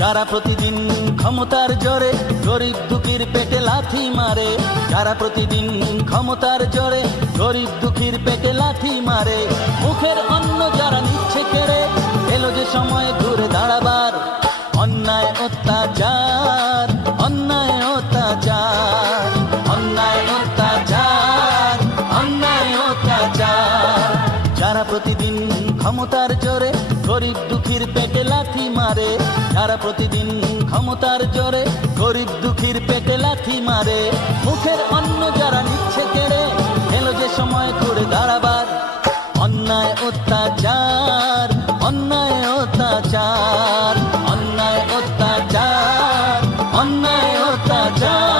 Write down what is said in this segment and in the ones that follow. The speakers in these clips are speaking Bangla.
যারা প্রতিদিন ক্ষমতার জোরে গরিব দুঃখীর পেটে লাথি মারে, যারা প্রতিদিন ক্ষমতার জোরে গরিব দুঃখীর পেটে লাথি মারে, মুখের অন্ন যারা নিচ্ছে কেড়ে, এলো যে সময় ঘুরে দাঁড়াবার। অন্যায় অত্যাচার, অন্যায় অত্যাচার, অন্যায় অত্যাচার, অন্যায় অত্যাচার। যারা প্রতিদিন ক্ষমতার জোরে গরিব দুঃখীর পেটে লাথি মারে, যারা প্রতিদিন ক্ষমতার জোরে গরিব দুঃখীর পেটে লাথি মারে, মুখের অন্ন যারা নিচ্ছে কেড়ে, এলো যে সময় ঘুরে দাঁড়াবার। অন্যায় অত্যাচার, অন্যায় অত্যাচার, অন্যায় অত্যাচার, অন্যায় অত্যাচার।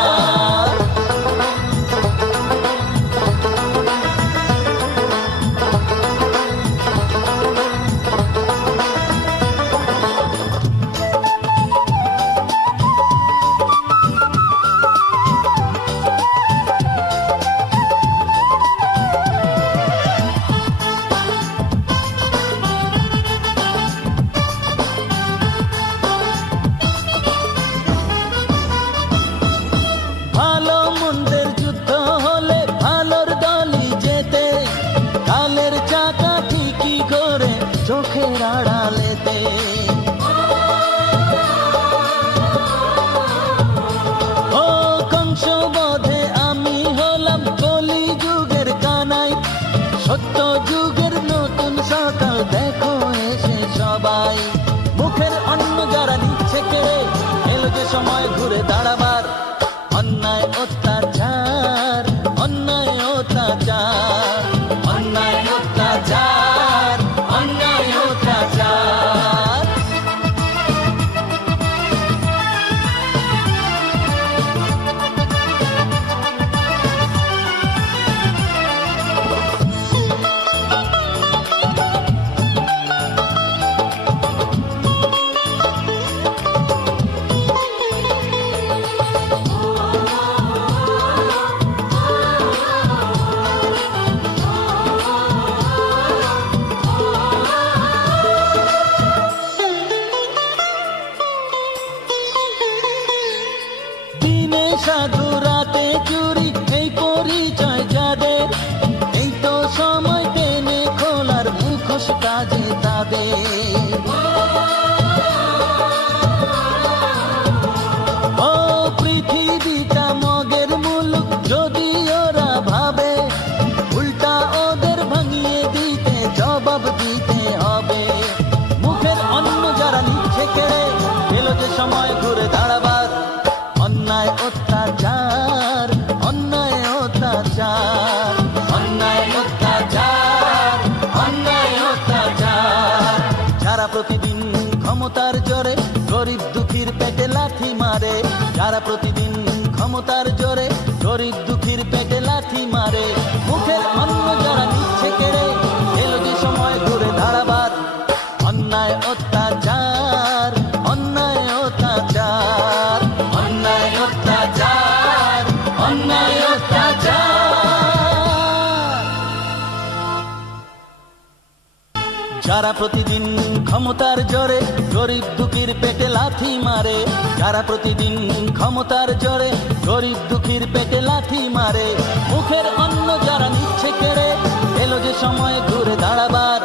ভালো মন্দের যুদ্ধ হলে ভালোর দলই জেতে, কালের চাকা ঠিকই করে চোখের আড়ালেতে। ও কংস বধে আমি হলাম কলি যুগের কানাই, সত্য যুগের নতুন সকাল দেখো এসে সবাই। মুখের অন্ন যারা নিচ্ছে কেড়ে, এলো যে সময় ঘুরে দাঁড়াবার। অন্যায় অত্যাচার, অন্যায় অত্যাচার, অন্যায় অত্যাচার, অন্যায় অত্যাচার। সাধু রাতে চুরি এই পরিচয় যাদের, এই তো সময় টেনে খোলার মুখোশ কাজে তাদের। ও পৃথিবীটা মগের মুলুক যদি ওরা ভাবে, উল্টা ওদের ভাঙিয়ে দিতে জবাব দিতে হবে। মুখের অন্ন যারা নিচ্ছে কেড়ে, এলো যে সময় ঘুরে দাঁড়াবার। অন্যায় অত্যাচার, অন্যায় অত্যাচার, অন্যায় অত্যাচার, অন্যায় অত্যাচার। যারা প্রতিদিন ক্ষমতার জোরে গরিব দুঃখীর পেটে লাথি মারে, যারা প্রতিদিন ক্ষমতার জোরে গরিব দুঃখীর পেটে লাথি মারে, মুখের অন্ন যারা নিচ্ছে কেড়ে, এলো যে সময় ঘুরে দাঁড়াবার। অন্যায় অত্যাচার, অন্যায় অত্যাচার, অন্যায় অত্যাচার, অন্যায় অত্যাচার। যারা প্রতিদিন ক্ষমতার জোরে গরিব দুঃখীর পেটে লাথি মারে, যারা প্রতিদিন ক্ষমতার জোরে গরিব দুঃখীর পেটে লাথি মারে, মুখের অন্ন যারা নিচ্ছে কেড়ে, এলো যে সময় ঘুরে দাঁড়াবার।